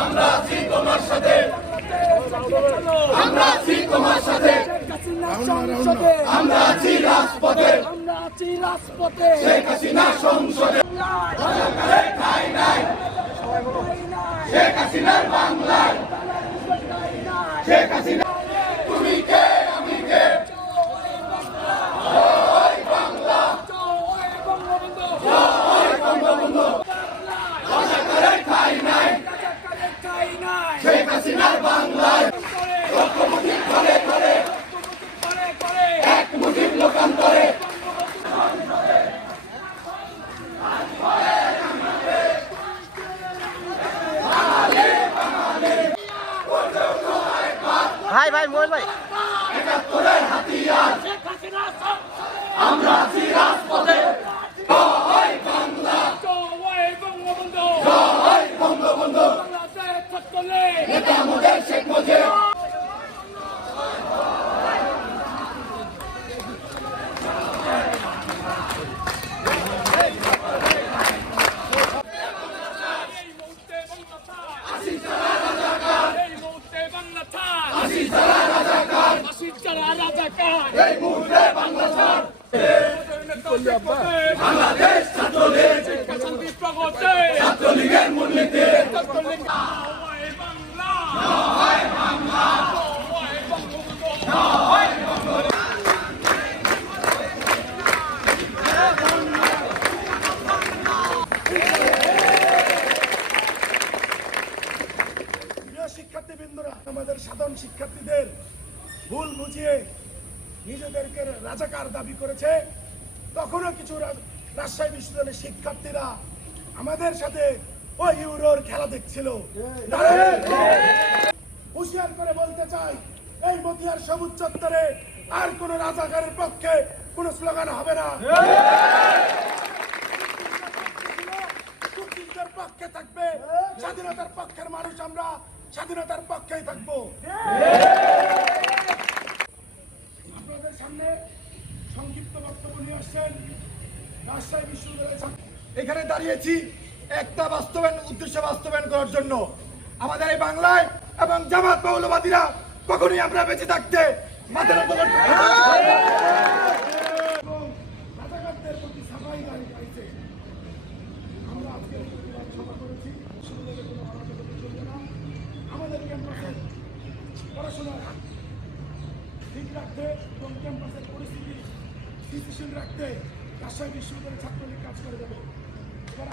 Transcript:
আমরা আছি তোমার সাথে। আমরা আছি তোমার সাথে। আমরা আছি রাজপথে। আমরা আছি রাজপথে শেখ হাসিনা সংসদে। নাই শেখ হাসিনার বাংলায়। শেখ হাসিনা শেখ হাসিনার বাংলায়। ঘরে ঘরে এক মুজিব লোকান্তরে। ভাই ভাই মোবাইল ভাই। একাত্তরের হাতিয়ার। আমরা আছি রাজপথে জয় বাংলা জয় বঙ্গবন্ধু নেতা আমাদের শেখ মুজিব এই মুহূর্তে বাংলা ছাড়। বাংলাদেশ সাধারণ শিক্ষার্থীদের ভুল বুঝিয়ে নিজেদেরকে রাজাকার দাবি করেছে, তখনও কিছু রাজশাহী বিশ্ববিদ্যালয়ের শিক্ষার্থীরা আমাদের সাথে ওই ইউরোর খেলা দেখছিল। হুঁশিয়ার করে বলতে চাই, এই মতিয়ার সবুজ চত্বরে আর কোন রাজাকারের পক্ষে কোনো স্লোগান হবে না। পক্ষে থাকবে, স্বাধীনতার পক্ষের মানুষ আমরা স্বাধীনতার পক্ষেই থাকব। আপনাদের সামনে সংক্ষিপ্ত বক্তব্য নিয়ে আসছেন রাজশাহী বিশ্ববিদ্যালয়ের এখানে দাঁড়িয়েছি একটা বাস্তবায়ন, উদ্দেশ্য বাস্তবায়ন করার জন্য। আমাদের এই বাংলায় এবং জামাত মৌলবাদীরা কখনোই আমরা বেঁচে থাকতে আমরা আজকে সভা করেছি। চলবে না। পড়াশোনা। ঠিক রাখতে এবং ক্যাম্পাসের পরিস্থিতি স্থিতিশীল রাখতে রাজশাহী বিশ্ববিদ্যালয়ের ছাত্রলীগ কাজ করে যাবে। এবার